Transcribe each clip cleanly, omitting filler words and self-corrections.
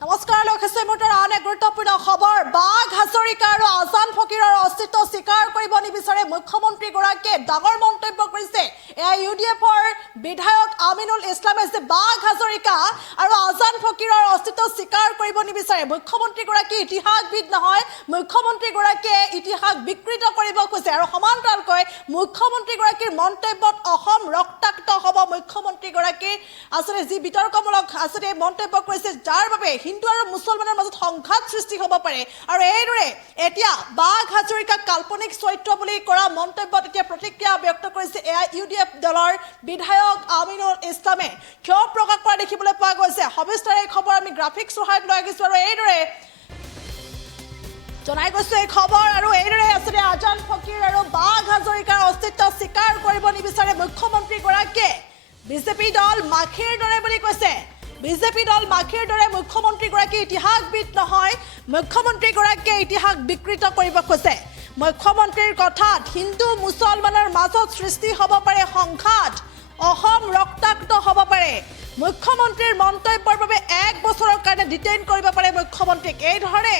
নমস্কাৰ লোকসে মুহূৰ্তৰ আন এক গুৰুত্বপূৰ্ণ খবৰ বাঘ হাজৰিকা আৰু আজান ফকীৰৰ অস্তিত্ব স্বীকাৰ কৰিব নিবিচাৰে মুখ্যমন্ত্ৰীগৰাকীয়ে ডাঙৰ মন্তব্য কৰিছে ইউডিএফৰ বিধায়ক আমিনুল ইছলামে যে বাঘ হাজৰিকা আৰু আজান ফকীৰৰ অস্তিত্ব স্বীকাৰ কৰিব নিবিচাৰে মুখ্যমন্ত্ৰীগৰাকী ইতিহাসবিদ নহয় মুখ্যমন্ত্ৰীগৰাকীয়ে ইতিহাস বিকৃত কৰিব খোজে আৰু সমান্তৰালকৈ মুখ্যমন্ত্ৰীগৰাকীৰ মন্তব্যত অসম ৰক্তাক্ত হ'ব মুখ্যমন্ত্ৰীগৰাকীৰ আসলে যি বিতৰ্কমূলক আসলে মন্তব্য কৰিছে যাৰ বাবে হিন্দু আৰু মুছলমানৰ মাজত সংঘাত সৃষ্টি হ'ব পাৰে আৰু এইদৰে এতিয়া বাঘ হাজৰিকা কাল্পনিক চৰিত্ৰ বুলি কৰা মন্তব্যত এতিয়া প্ৰতিক্ৰিয়া ব্যক্ত কৰিছে ইউডিএফ দলৰ বিধায়ক আমিনুল ইছলামে ক্ষোভ প্ৰকাশ কৰা দেখিবলৈ পোৱা গৈছে সবিস্তাৰে এই খবৰ আমি গ্ৰাফিক্স সহায়ত লৈ আহিছোঁ আৰু এইদৰে জনাই গৈছে এই খবৰ আৰু এইদৰে আসলে আজান ফকীৰ আৰু বাঘ হাজৰিকাৰ অস্তিত্ব স্বীকাৰ কৰিব নিবিচাৰে মুখ্যমন্ত্ৰীগৰাকীয়ে বিজেপি দল মাখিৰ দৰে বুলি কৈছে বিজেপি দল মাখিৰ দৰে মুখ্যমন্ত্ৰীগৰাকী ইতিহাসবিদ নহয় মুখ্যমন্ত্ৰীগৰাকীয়ে ইতিহাস বিকৃত কৰিব খোজে মুখ্যমন্ত্ৰীৰ কথাত হিন্দু মুছলমানৰ মাজত সৃষ্টি হ'ব পাৰে সংঘাত অসম ৰক্তাক্ত হ'ব পাৰে মুখ্যমন্ত্ৰীৰ মন্তব্যৰ বাবে 1 বছৰৰ কাৰণে ডিটেইন কৰিব পাৰে মুখ্যমন্ত্ৰীক এই ধৰণে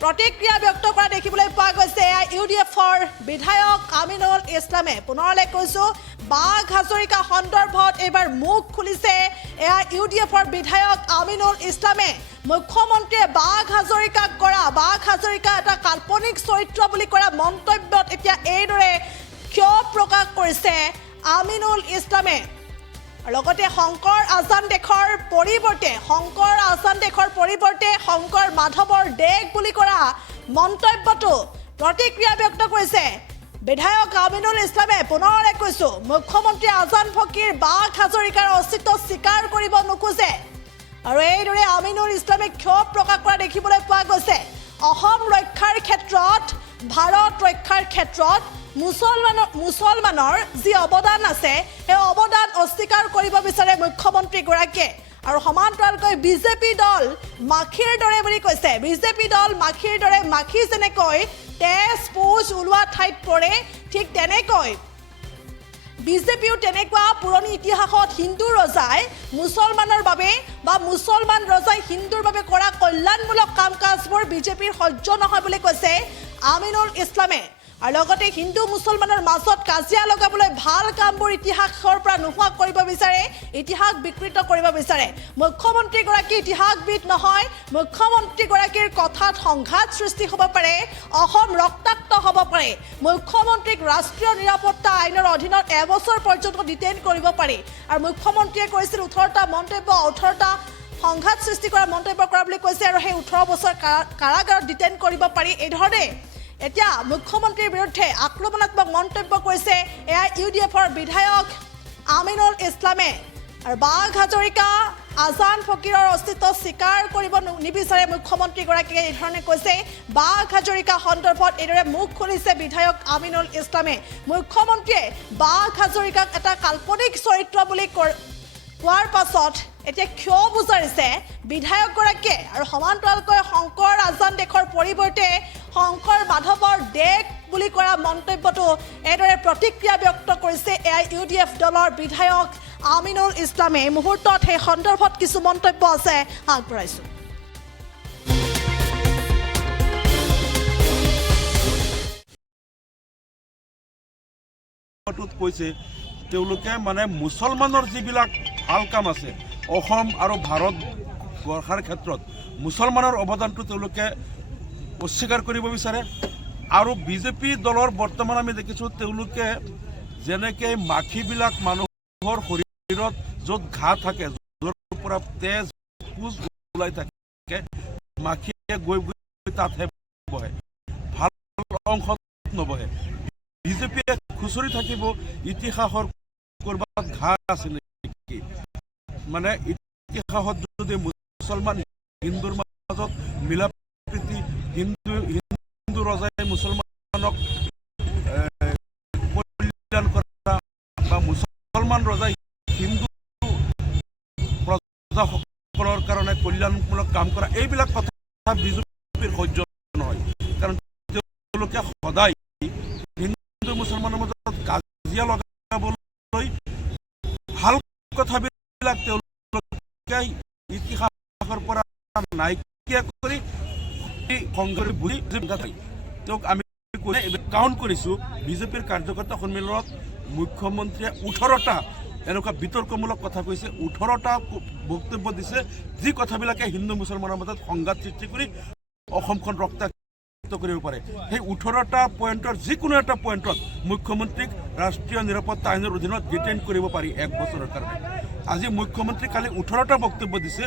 প্ৰতিক্ৰিয়া ব্যক্ত কৰা দেখিবলৈ পোৱা গৈছে ইউডিএফৰ বিধায়ক আমিনুল ইছলামে পুনৰলৈ কৈছোঁ বাঘ হাজৰিকা সন্দৰ্ভত এইবাৰ মুখ খুলিছে ইউডিএফৰ বিধায়ক আমিনুল ইছলামে মুখ্যমন্ত্ৰীয়ে বাঘ হাজৰিকা এটা কাল্পনিক চৰিত্ৰ বুলি কৰা মন্তব্যত এতিয়া এইদৰে ক্ষোভ প্ৰকাশ কৰিছে আমিনুল ইছলামে লগতে শংকৰ আজান দেশৰ পৰিৱৰ্তে শংকৰ মাধৱৰ দেশ বুলি কৰা মন্তব্যটো প্ৰতিক্ৰিয়া ব্যক্ত কৰিছে বিধায়ক আমিনুল ইছলামে পুনৰলৈ কৈছোঁ মুখ্যমন্ত্ৰী আজান ফকীৰ বাঘ হাজৰিকাৰ অস্তিত্ব স্বীকাৰ কৰিব নোখোজে আৰু এইদৰে আমিনুল ইছলামে ক্ষোভ প্ৰকাশ কৰা দেখিবলৈ পোৱা গৈছে অসম ৰক্ষাৰ ক্ষেত্ৰত ভাৰত ৰক্ষাৰ ক্ষেত্ৰত মুছলমানৰ যি অৱদান আছে সেই অৱদান অস্বীকাৰ কৰিব বিচাৰে মুখ্যমন্ত্ৰীগৰাকীয়ে আৰু সমান্তৰালকৈ বিজেপি দল মাখিৰ দৰে বুলি কৈছে বিজেপি দল মাখিৰ দৰে মাখি যেনেকৈ তেজ পুজ ওলোৱা ঠাইত পৰে ঠিক তেনেকৈ বিজেপিও তেনেকুৱা পুৰণি ইতিহাসত হিন্দু ৰজাই মুছলমানৰ বাবে বা মুছলমান ৰজাই হিন্দুৰ বাবে কৰা কল্যাণমূলক কাম কাজবোৰ বিজেপিৰ সহ্য নহয় বুলি কৈছে আমিনুল ইছলামে আৰু লগতে হিন্দু মুছলমানৰ মাজত কাজিয়া লগাবলৈ ভাল কামবোৰ ইতিহাসৰ পৰা নোহোৱা কৰিব বিচাৰে ইতিহাস বিকৃত কৰিব বিচাৰে মুখ্যমন্ত্ৰীগৰাকী ইতিহাসবিদ নহয় মুখ্যমন্ত্ৰীগৰাকীৰ কথাত সংঘাত সৃষ্টি হ'ব পাৰে অসম ৰক্তাক্ত হ'ব পাৰে মুখ্যমন্ত্ৰীক ৰাষ্ট্ৰীয় নিৰাপত্তা আইনৰ অধীনত 1 বছৰ পৰ্যন্ত ডিটেইন কৰিব পাৰি আৰু মুখ্যমন্ত্ৰীয়ে কৈছিল 18টা মন্তব্য 18টা সংঘাত সৃষ্টি কৰা মন্তব্য কৰা বুলি কৈছে আৰু সেই 18 বছৰ কাৰাগাৰত ডিটেইন কৰিব পাৰি এই ধৰণে এতিয়া মুখ্যমন্ত্ৰীৰ বিৰুদ্ধে আক্ৰমণাত্মক মন্তব্য কৰিছে ইউডিএফৰ বিধায়ক আমিনুল ইছলামে আৰু বাঘ হাজৰিকা আজান ফকীৰৰ অস্তিত্ব স্বীকাৰ কৰিব নিবিচাৰে মুখ্যমন্ত্ৰীগৰাকীয়ে এই ধৰণে কৈছে বাঘ হাজৰিকা সন্দৰ্ভত এইদৰে মুখ খুলিছে বিধায়ক আমিনুল ইছলামে মুখ্যমন্ত্ৰীয়ে বাঘ হাজৰিকাক এটা কাল্পনিক চৰিত্ৰ বুলি কোৱাৰ পাছত এতিয়া ক্ষোভ উজাৰিছে বিধায়কগৰাকীয়ে আৰু সমান্তৰালকৈ শংকৰ আজান দেশৰ পৰিৱৰ্তে শংকৰ মাধৱৰ দেশ বুলি কৰা মন্তব্যটো এইদৰে প্ৰতিক্ৰিয়া ব্যক্ত কৰিছে ইউডিএফ দলৰ বিধায়ক আমিনুল ইছলামে এই মুহূৰ্তত সেই সন্দৰ্ভত কিছু মন্তব্য আছে আগবঢ়াইছোঁ কৈছে তেওঁলোকে মানে মুছলমানৰ যিবিলাক ভাল কাম আছে অসম আৰু ভাৰত গঢ়াৰ ক্ষেত্ৰত মুছলমানৰ অৱদানটো তেওঁলোকে অস্বীকাৰ কৰিব বিচাৰে আৰু বিজেপি দলৰ বৰ্তমান আমি দেখিছোঁ তেওঁলোকে যেনেকৈ মাখিবিলাক মানুহৰ শৰীৰত য'ত ঘাঁ থাকে য'ৰ পৰা তেজ পুজ ওলাই থাকে মাখিয়ে গৈ গৈ তাতহে বহে ভাল অংশত নবহে বিজেপিয়ে খুচৰি থাকিব ইতিহাসৰ ক'ৰবাত ঘাঁ আছে নেকি মানে ইতিহাসত যদি মুছলমান হিন্দুৰ মাজত মিলা প্ৰীতি হিন্দু ৰজাই মুছলমানক কল্যাণ কৰা বা মুছলমান ৰজাই হিন্দু প্ৰজাসকলৰ কাৰণে কল্যাণমূলক কাম কৰা এইবিলাক কথা বিজেপিৰ সহ্য নহয় কাৰণ তেওঁলোকে সদায় হিন্দু মুছলমানৰ মাজত কাজিয়া লগাবলৈ ভাল কথাবিলাক তেওঁলোকে ইতিহাসৰ পৰা নাইকিয়া কৰি সংঘৰ বুলি তেওঁক আমি কাউণ্ট কৰিছোঁ বিজেপিৰ কাৰ্যকৰ্তা সন্মিলনত মুখ্যমন্ত্ৰীয়ে 18টা এনেকুৱা বিতৰ্কমূলক কথা কৈছে 18টা বক্তব্য দিছে যি কথাবিলাকে হিন্দু মুছলমানৰ মাজত সংঘাত সৃষ্টি কৰি অসমখন ৰক্তাক্ত কৰিব পাৰে সেই 18টা পইণ্টৰ যিকোনো এটা পইণ্টত মুখ্যমন্ত্ৰীক ৰাষ্ট্ৰীয় নিৰাপত্তা আইনৰ অধীনত ডিটেইন কৰিব পাৰি 1 বছৰৰ কাৰণে আজি মুখ্যমন্ত্ৰী কালি 18টা বক্তব্য দিছে